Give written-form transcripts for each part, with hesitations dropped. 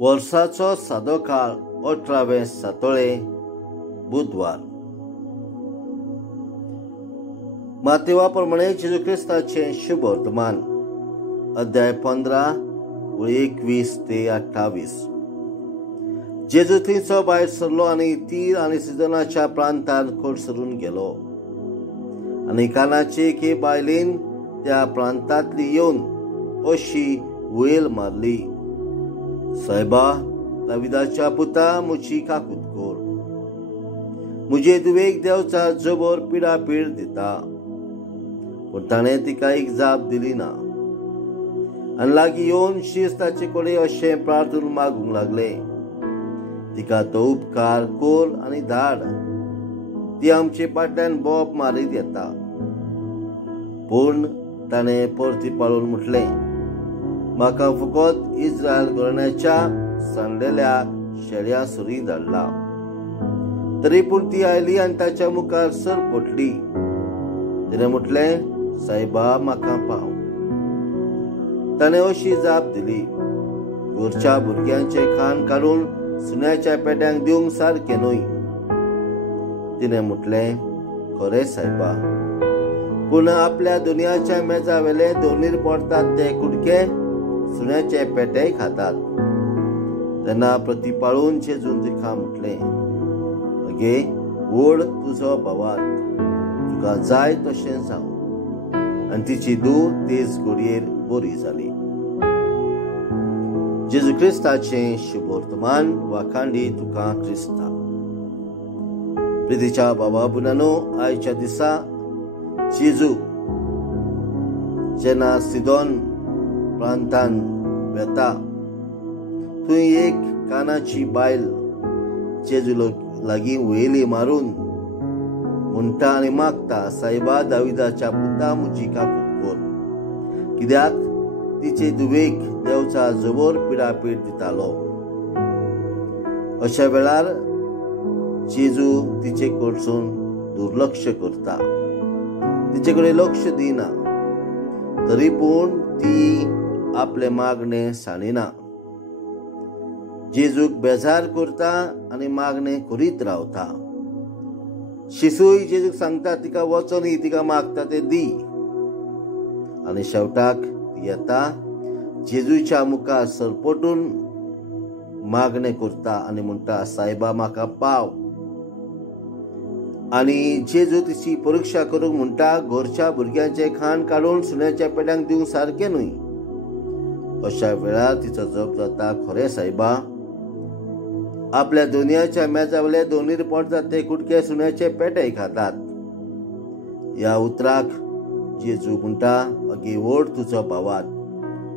वर्साचो सादो काळ 18वें सातोळें बुधवार. मातेवा प्रमाणे जेजू क्रिस्ताचें शुभ वर्तमान. अध्याय 15 21 ते 28. जेजू थंयचो भायर सरलो आनी तीर आनी सिदोनाच्या प्रांतांत कोसरून गेलो. आनी कानाचे एके बायलेन त्या प्रांतांतली येवन अशी वयल मारली, सायबा, दाविदाच्या पुता, मुची काकूत कोर. मुजे दुवेक देवचा जबर पिडापीड दिता. पूण ताणें तिका एक जाप दिली ना. आनी लागीं येवन शीस ताचे कडेन अशें प्रार्थून मागूंक लागले, तिका तो उपकार कोर आनी धाड. ती आमचे फाटल्यान बोप मारीत येता. पूण ताणें परती पाळून म्हटलें, म्हाका फकत इस्रायल घराण्याच्या सांडलेल्या शेळ्या सुरी धाडला. तरी पूण ती आयली आनी ताच्या मुखार सर पडली. तिणें म्हटलें, सायबा, म्हाका पाव. ताणें अशी जाप दिली, घरच्या भुरग्यांचे खाण काडून सुन्याच्या पेट्यांक दिवंक सारकें न्हय. तिणें म्हटलें, खरें सायबा, पूण आपल्या दुनियाच्या मेजा वेले दोनीर पडटात ते कुडके सुन्याचे पेटेय खातात. तेन्ना प्रतिपाळून जेजून तिका म्हटलें, अगे, ओड तुजो भावात, तुका जाय तशें जावं. आनी तिची धूव तेच घडयेर बरी जाली. जेजू क्रिस्ताचें शुभ वर्तमान. वाखांडी तुका क्रिस्ता. प्रितीच्या बाबा भयणांनो, आयच्या दिसा जेजू जेन्ना सिदोन प्रांतान वेता, थंय एक कानाची बायल जेजू लागीं वयली मारून म्हणटा आनी मागता, सायबा, दाविदाच्या पुता, मुची काकूत कोर. कित्याक तिचे दुवेक देवचा जबर पिडापीड दितालो. अशा वेळार जेजू तिचे कडसून दुर्लक्ष करता, तिचे कडेन लक्ष दिना. तरी पूण ती आपले मागणें साणिना. जेजूक बेजार करता आनी मागणें करीत रावता. शिसूय जेजूक सांगता तिका वचोन तिका मागता तें दी. आनी शेवटाक ती येता, जेजूच्या मुखार सरपटून मागणें करता आनी म्हणटा, सायबा, म्हाका पाव. आनी जेजू तिची परीक्षा करूंक म्हणटा, घरच्या भुरग्यांचे खाण काडून सुन्याच्या पेट्यांक दिवंक सारकें न्हय. अशा वेळार तिचो जप जाता, खरें सायबा, आपल्या दुनियाच्या मेजावेले दोनीर पडटात ते कुडके सुन्याचे पेटेय खातात. ह्या उतराक जेजू म्हणटा, अगे, ओड तुजो भावात,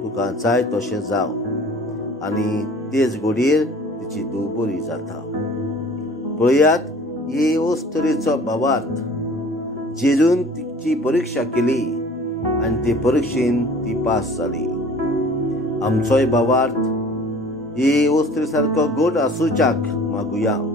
तुका जाय तशें जावं. आनी तेच घडयेर तिची धूव बरी जाता. पळयात, हे ओस्तरेचो भावात जेजून तिची परीक्षा केली आनी ते परीक्षेन ती पास जाली. आमचोय भावार्थ हे ओस्त्रे सारको गोड आसूच्याक मागुया.